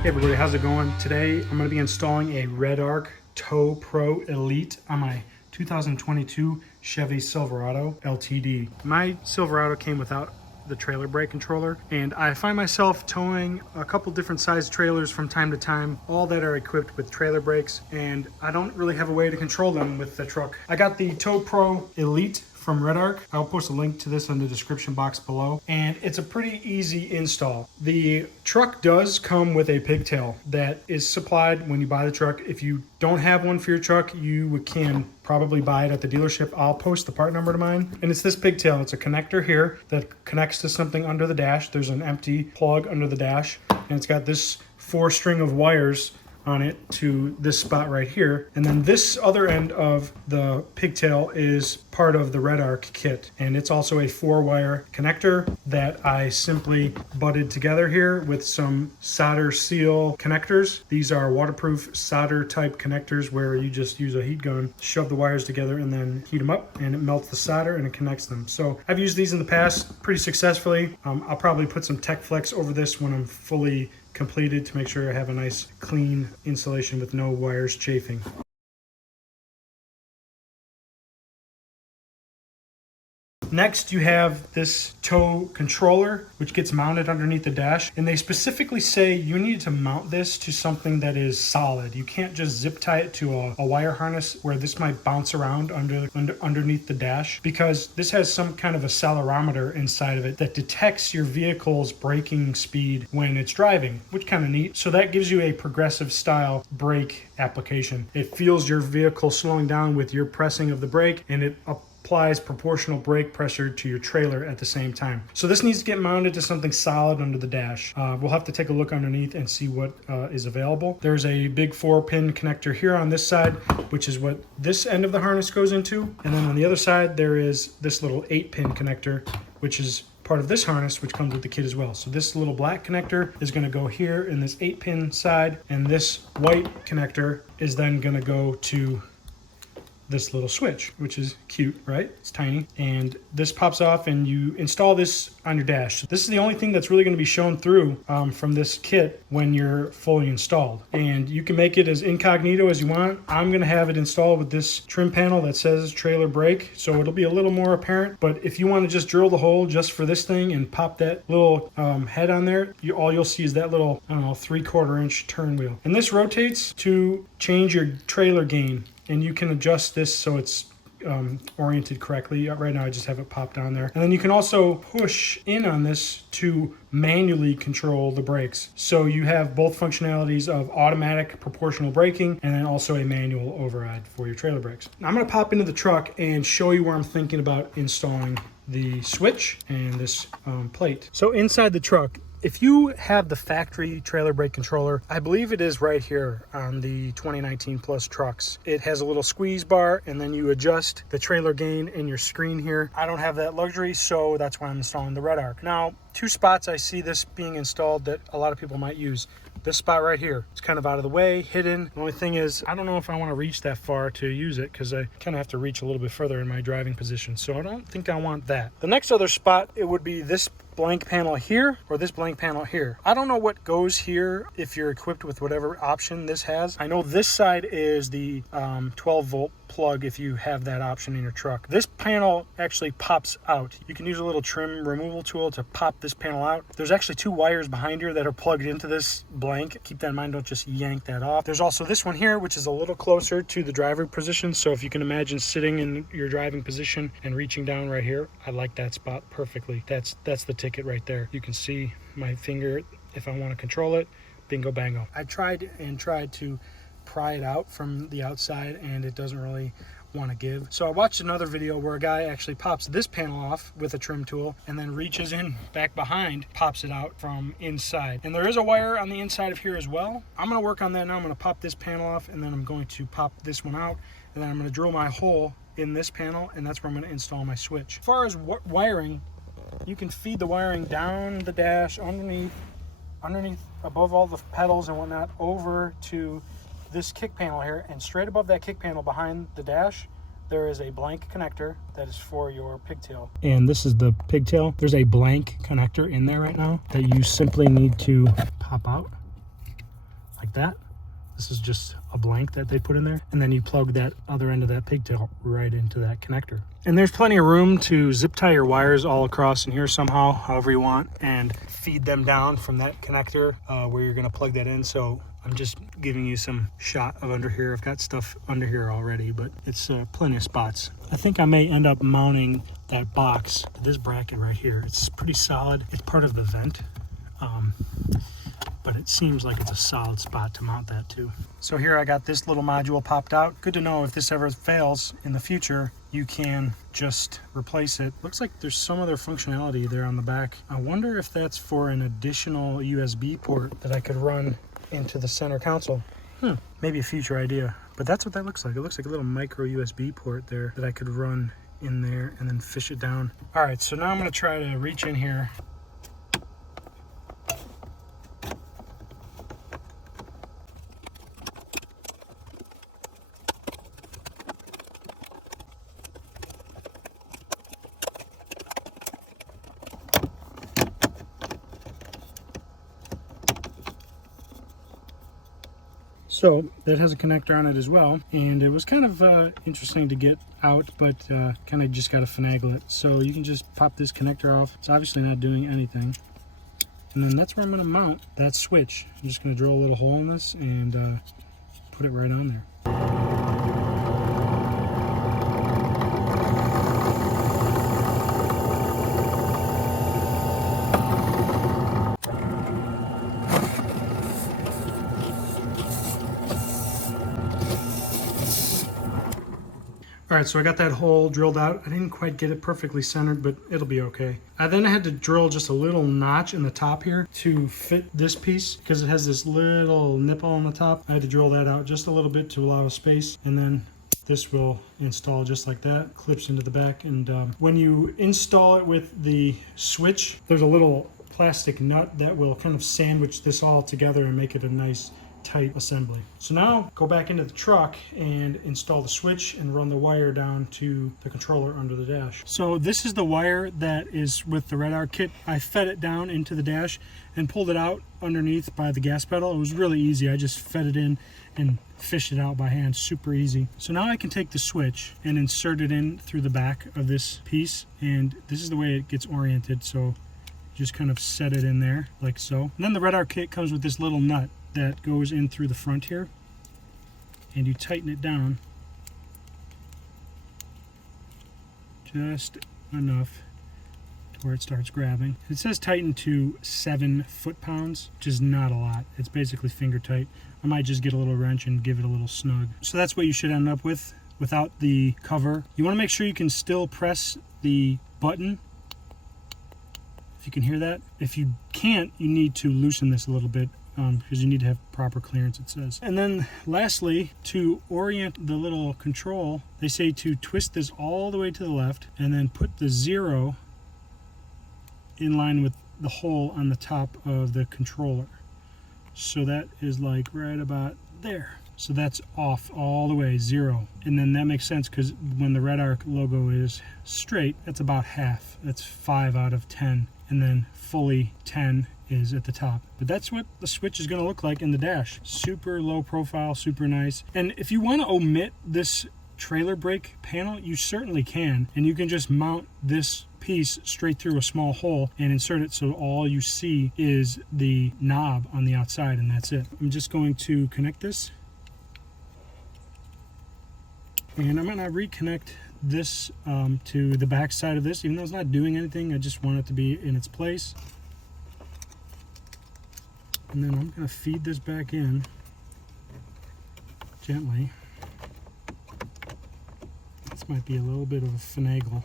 Hey everybody, how's it going? Today I'm going to be installing a Redarc Tow-Pro Elite on my 2022 Chevy Silverado LTD. My Silverado came without the trailer brake controller, and I find myself towing a couple different size trailers from time to time, all that are equipped with trailer brakes, and I don't really have a way to control them with the truck. I got the Tow-Pro Elite from Redarc. I'll post a link to this in the description box below, and it's a pretty easy install. The truck does come with a pigtail that is supplied when you buy the truck. If you don't have one for your truck, you can probably buy it at the dealership. I'll post the part number to mine, and it's this pigtail. It's a connector here that connects to something under the dash. There's an empty plug under the dash, and it's got this 4-string of wires on it to this spot right here, and then this other end of the pigtail is part of the Redarc kit, and it's also a 4-wire connector that I simply butted together here with some solder seal connectors. These are waterproof solder type connectors where you just use a heat gun, shove the wires together, and then heat them up, and it melts the solder and it connects them. So I've used these in the past pretty successfully. I'll probably put some Tech Flex over this when I'm fully completed to make sure I have a nice clean installation with no wires chafing. Next, you have this tow controller, which gets mounted underneath the dash. And they specifically say you need to mount this to something that is solid. You can't just zip tie it to a wire harness where this might bounce around underneath the dash, because this has some kind of accelerometer inside of it that detects your vehicle's braking speed when it's driving, which kind of neat. So that gives you a progressive style brake application. It feels your vehicle slowing down with your pressing of the brake, and it applies proportional brake pressure to your trailer at the same time. So this needs to get mounted to something solid under the dash. We'll have to take a look underneath and see what is available. There's a big 4-pin connector here on this side, which is what this end of the harness goes into. And then on the other side, there is this little 8-pin connector, which is part of this harness, which comes with the kit as well. So this little black connector is going to go here in this 8-pin side, and this white connector is then going to go to this little switch, which is cute, right? It's tiny, and this pops off and you install this on your dash. This is the only thing that's really going to be shown through from this kit when you're fully installed, and you can make it as incognito as you want. I'm going to have it installed with this trim panel that says trailer brake, so it'll be a little more apparent. But if you want to just drill the hole just for this thing and pop that little head on there, all you'll see is that little, I don't know, 3/4 inch turn wheel, and this rotates to change your trailer gain. And you can adjust this so it's oriented correctly. Right now I just have it popped on there. And then you can also push in on this to manually control the brakes. So you have both functionalities of automatic proportional braking and then also a manual override for your trailer brakes. Now I'm going to pop into the truck and show you where I'm thinking about installing the switch and this plate. So inside the truck, if you have the factory trailer brake controller, I believe it is right here on the 2019 Plus trucks. It has a little squeeze bar, and then you adjust the trailer gain in your screen here. I don't have that luxury, so that's why I'm installing the Redarc. Now, 2 spots I see this being installed that a lot of people might use. This spot right here, it's kind of out of the way, hidden. The only thing is, I don't know if I want to reach that far to use it, because I kind of have to reach a little bit further in my driving position, so I don't think I want that. The next other spot, it would be this blank panel here or this blank panel here. I don't know what goes here if you're equipped with whatever option this has. I know this side is the 12-volt plug if you have that option in your truck. This panel actually pops out. You can use a little trim removal tool to pop this panel out. There's actually 2 wires behind here that are plugged into this blank. Keep that in mind, don't just yank that off. There's also this one here, which is a little closer to the driver position. So if you can imagine sitting in your driving position and reaching down right here, I like that spot perfectly. That's the ticket right there. You can see my finger if I want to control it. Bingo bango. I tried to pry it out from the outside, and it doesn't really want to give. So I watched another video where a guy actually pops this panel off with a trim tool and then reaches in back behind, pops it out from inside. And there is a wire on the inside of here as well. I'm going to work on that now. I'm going to pop this panel off, and then I'm going to pop this one out, and then I'm going to drill my hole in this panel, and that's where I'm going to install my switch. As far as wiring, you can feed the wiring down the dash, underneath, above all the pedals and whatnot, over to this kick panel here, and straight above that kick panel behind the dash, there is a blank connector that is for your pigtail. And this is the pigtail. There's a blank connector in there right now that you simply need to pop out. like that. This is just a blank that they put in there. And then you plug that other end of that pigtail right into that connector. And there's plenty of room to zip tie your wires all across in here somehow, however you want, and feed them down from that connector where you're gonna plug that in. So I'm just giving you some shot of under here. I've got stuff under here already, but it's plenty of spots. I think I may end up mounting that box to this bracket right here. It's pretty solid. It's part of the vent. But it seems like it's a solid spot to mount that to. So here I got this little module popped out. Good to know if this ever fails in the future, you can just replace it. Looks like there's some other functionality there on the back. I wonder if that's for an additional USB port that I could run into the center console. Maybe a future idea, but that's what that looks like. It looks like a little micro USB port there that I could run in there and then fish it down. All right, so now I'm gonna try to reach in here. So that has a connector on it as well, and it was kind of interesting to get out, but kind of just got to finagle it. So you can just pop this connector off. It's obviously not doing anything. And then that's where I'm going to mount that switch. I'm just going to drill a little hole in this and put it right on there. All right, so I got that hole drilled out. I didn't quite get it perfectly centered, but it'll be okay. I had to drill just a little notch in the top here to fit this piece because it has this little nipple on the top. I had to drill that out just a little bit to allow space, and then this will install just like that, clips into the back. And when you install it with the switch, there's a little plastic nut that will kind of sandwich this all together and make it a nice tight assembly. So now go back into the truck and install the switch and run the wire down to the controller under the dash. So this is the wire that is with the Redarc kit. I fed it down into the dash and pulled it out underneath by the gas pedal. It was really easy. I just fed it in and fished it out by hand. Super easy. So now I can take the switch and insert it in through the back of this piece, and this is the way it gets oriented. So just kind of set it in there like so. And then the Redarc kit comes with this little nut that goes in through the front here, and you tighten it down just enough to where it starts grabbing. It says tighten to 7 foot-pounds, which is not a lot. It's basically finger tight. I might just get a little wrench and give it a little snug. So that's what you should end up with without the cover. You want to make sure you can still press the button, if you can hear that. If you can't, you need to loosen this a little bit, because you need to have proper clearance, it says. And then lastly, to orient the little control, they say to twist this all the way to the left and then put the 0 in line with the hole on the top of the controller. So that is like right about there. So that's off all the way, 0. And then that makes sense because when the Redarc logo is straight, that's about half. That's 5 out of 10. And then fully 10 is at the top. But that's what the switch is going to look like in the dash. Super low profile, super nice. And if you want to omit this trailer brake panel, you certainly can. And you can just mount this piece straight through a small hole and insert it so all you see is the knob on the outside, and that's it. I'm just going to connect this. And I'm going to reconnect this to the back side of this. Even though it's not doing anything, I just want it to be in its place. And then I'm going to feed this back in gently. This might be a little bit of a finagle.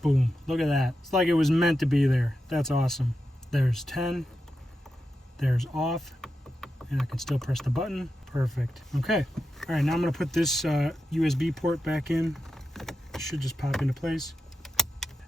Boom, look at that. It's like it was meant to be there. That's awesome. There's 10, there's off, and I can still press the button. Perfect. Okay. All right, now I'm going to put this USB port back in. It should just pop into place.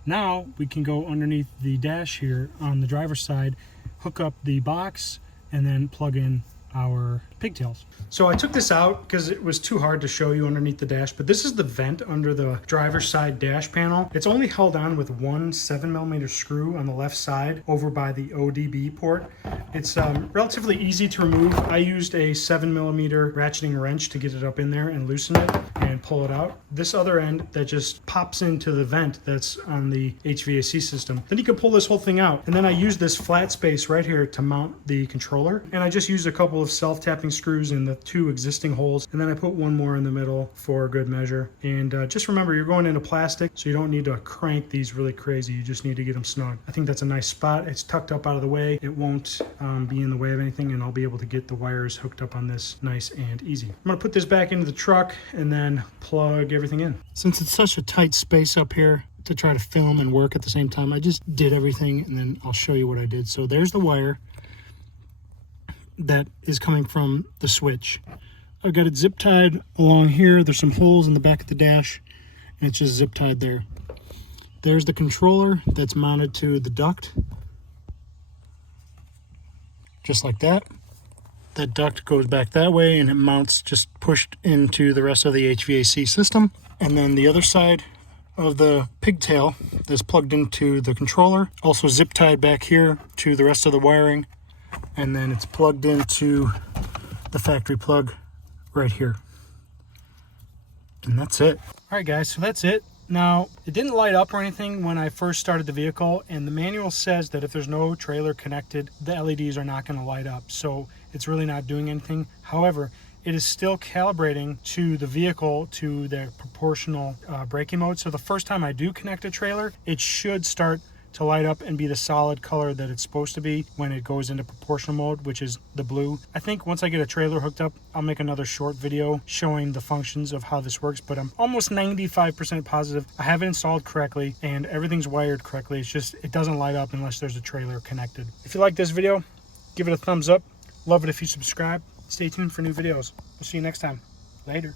Now we can go underneath the dash here on the driver's side, hook up the box, and then plug in our pigtails. So I took this out because it was too hard to show you underneath the dash, but this is the vent under the driver's side dash panel. It's only held on with one 7mm screw on the left side over by the ODB port. It's relatively easy to remove. I used a 7mm ratcheting wrench to get it up in there and loosen it and pull it out. This other end that just pops into the vent that's on the HVAC system. Then you can pull this whole thing out. And then I used this flat space right here to mount the controller. And I just used a couple of self-tapping screws in the two existing holes. And then I put one more in the middle for good measure. And just remember, you're going into plastic, so you don't need to crank these really crazy. You just need to get them snug. I think that's a nice spot. It's tucked up out of the way. It won't be in the way of anything, and I'll be able to get the wires hooked up on this nice and easy. I'm gonna put this back into the truck and then plug everything in. Since it's such a tight space up here to try to film and work at the same time, I just did everything and then I'll show you what I did. So there's the wire that is coming from the switch. I've got it zip tied along here. There's some holes in the back of the dash and it's just zip tied there. There's the controller that's mounted to the duct, just like that. That duct goes back that way and it mounts just pushed into the rest of the HVAC system. And then the other side of the pigtail that's plugged into the controller, also zip tied back here to the rest of the wiring. And then it's plugged into the factory plug right here. And that's it. All right guys, so that's it. Now, it didn't light up or anything when I first started the vehicle, and the manual says that if there's no trailer connected, the LEDs are not going to light up. So it's really not doing anything. However, it is still calibrating to the vehicle to the proportional braking mode. So the first time I do connect a trailer, it should start to light up and be the solid color that it's supposed to be when it goes into proportional mode, which is the blue. I think once I get a trailer hooked up, I'll make another short video showing the functions of how this works, but I'm almost 95% positive I have it installed correctly and everything's wired correctly. It's just, it doesn't light up unless there's a trailer connected. If you like this video, give it a thumbs up. Love it if you subscribe. Stay tuned for new videos. We'll see you next time. Later.